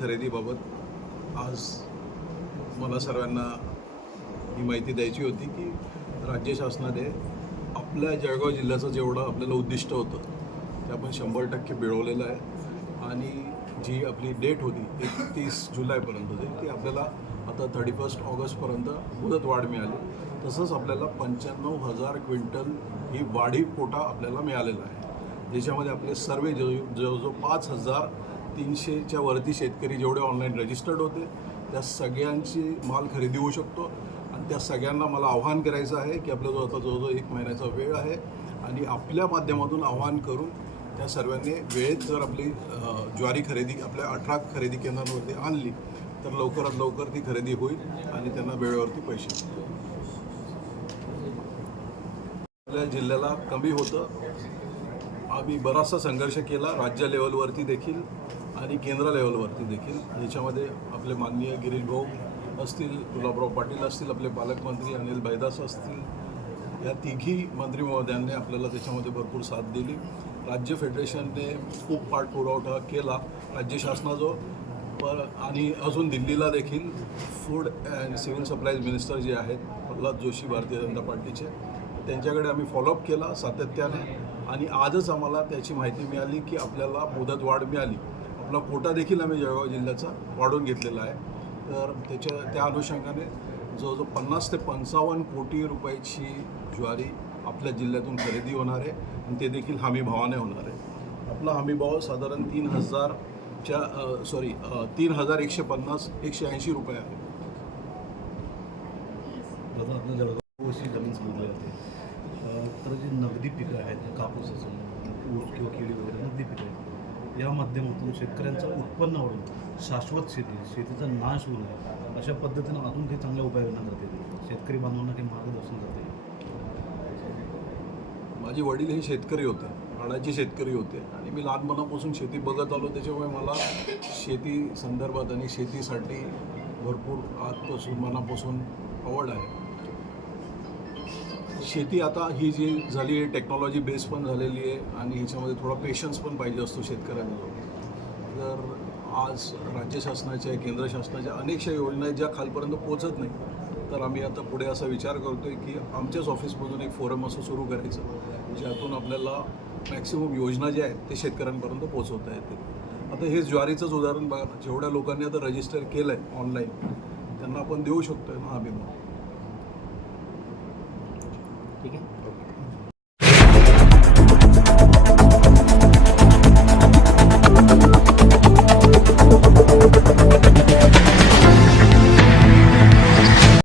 खरेदीबाबत आज मला सर्वांना ही माहिती द्यायची होती की राज्य शासनाने आपल्या जळगाव जिल्ह्याचं जेवढं आपल्याला उद्दिष्ट होतं ते आपण शंभर टक्के मिळवलेलं आहे. आणि जी आपली डेट होती एकतीस जुलैपर्यंत होती ती आपल्याला आता थर्टी फर्स्ट ऑगस्टपर्यंत मुदतवाढ मिळाली. तसंच आपल्याला पंच्याण्णव हजार क्विंटल ही वाढीव कोटा आपल्याला मिळालेला आहे. ज्याच्यामध्ये आपले सर्वे जो जवळजवळ पाच हजार तीनशेच्या वरती शेतकरी जेवढे ऑनलाईन रजिस्टर्ड होते त्या सगळ्यांची माल खरेदी होऊ शकतो. आणि त्या सगळ्यांना मला आव्हान करायचं आहे की आपल्याजवळ आता जवळजवळ एक महिन्याचा वेळ आहे. आणि आपल्या माध्यमातून आव्हान करून त्या सर्वांनी वेळेत जर आपली ज्वारी खरेदी आपल्या अठरा खरेदी केंद्रांवरती आणली तर लवकरात लवकर ती खरेदी होईल आणि त्यांना वेळेवरती पैसे. आपल्या जिल्ह्याला कमी होतं. आम्ही बराचसा संघर्ष केला राज्य लेवलवरती देखील आणि केंद्र लेवलवरती देखील. याच्यामध्ये आपले माननीय गिरीश भाऊ असतील गुलाबराव पाटील असतील आपले पालकमंत्री अनिल बैदास असतील या तिघी मंत्री महोदयांनी आपल्याला त्याच्यामध्ये भरपूर साथ दिली. राज्य फेडरेशनने खूप पाठपुरवठा केला राज्य शासनाजवळ. पर आणि अजून दिल्लीला देखील food and civil supplies minister जे आहेत प्रल्हाद जोशी भारतीय जनता पार्टीचे. त्यांच्याकडे आम्ही फॉलोअप केला सातत्याने आणि आजच आम्हाला त्याची माहिती मिळाली की आपल्याला मुदत वाढ मिळाली. आपला कोटा देखील आम्ही जळगाव जिल्ह्याचा वाढवून घेतलेला आहे. तर त्याच्या त्या अनुषंगाने जवळजवळ पन्नास ते पंचावन्न कोटी रुपयाची ज्वारी आपल्या जिल्ह्यातून खरेदी होणार आहे आणि ते देखील हमीभावाने होणार आहे. आपला हमीभाव साधारण तीन हजारच्या सॉरी तीन हजार एकशे पन्नास एकशे ऐंशी रुपये आहे दादा आपल्या जळगाव अशी जमीन सांगितली जाते अ, तर जी नगदी पिकं आहेत कापूस असेल ऊस किंवा केळी वगैरे नगदी पिकं आहेत. या माध्यमातून शेतकऱ्यांचं उत्पन्न वाढून शाश्वत शेती शेतीचा नाश होऊ नये अशा पद्धतीनं अजून काही चांगल्या उपाययोजना करते शेतकरी बांधवांना काही मार्गदर्शन करते माझे वडील हे शेतकरी होते राणाचे शेतकरी होते. आणि मी लहानपणापासून शेती बघत आलो त्याच्यामुळे मला शेती संदर्भात आणि शेतीसाठी भरपूर आजपासून मनापासून आवड आहे. शेती आता ही जी झाली आहे टेक्नॉलॉजी बेस पण झालेली आहे आणि ह्याच्यामध्ये थोडा पेशन्स पण पाहिजे असतो शेतकऱ्यांना. तर आज राज्य शासनाच्या केंद्र शासनाच्या अनेकशा योजना आहेत ज्या खालपर्यंत पोचत नाही. तर आम्ही आता पुढे असा विचार करतोय की आमच्याच ऑफिसमधून एक फोरम असं सुरू करायचं ज्यातून आपल्याला मॅक्सिमम योजना ज्या आहेत ते शेतकऱ्यांपर्यंत पोचवता येतील. आता हे ज्वारीचंच उदाहरण बघा जेवढ्या लोकांनी आता रजिस्टर केलं आहे ऑनलाईन त्यांना आपण देऊ शकतो आहे ना अभिमान? ठीक आहे?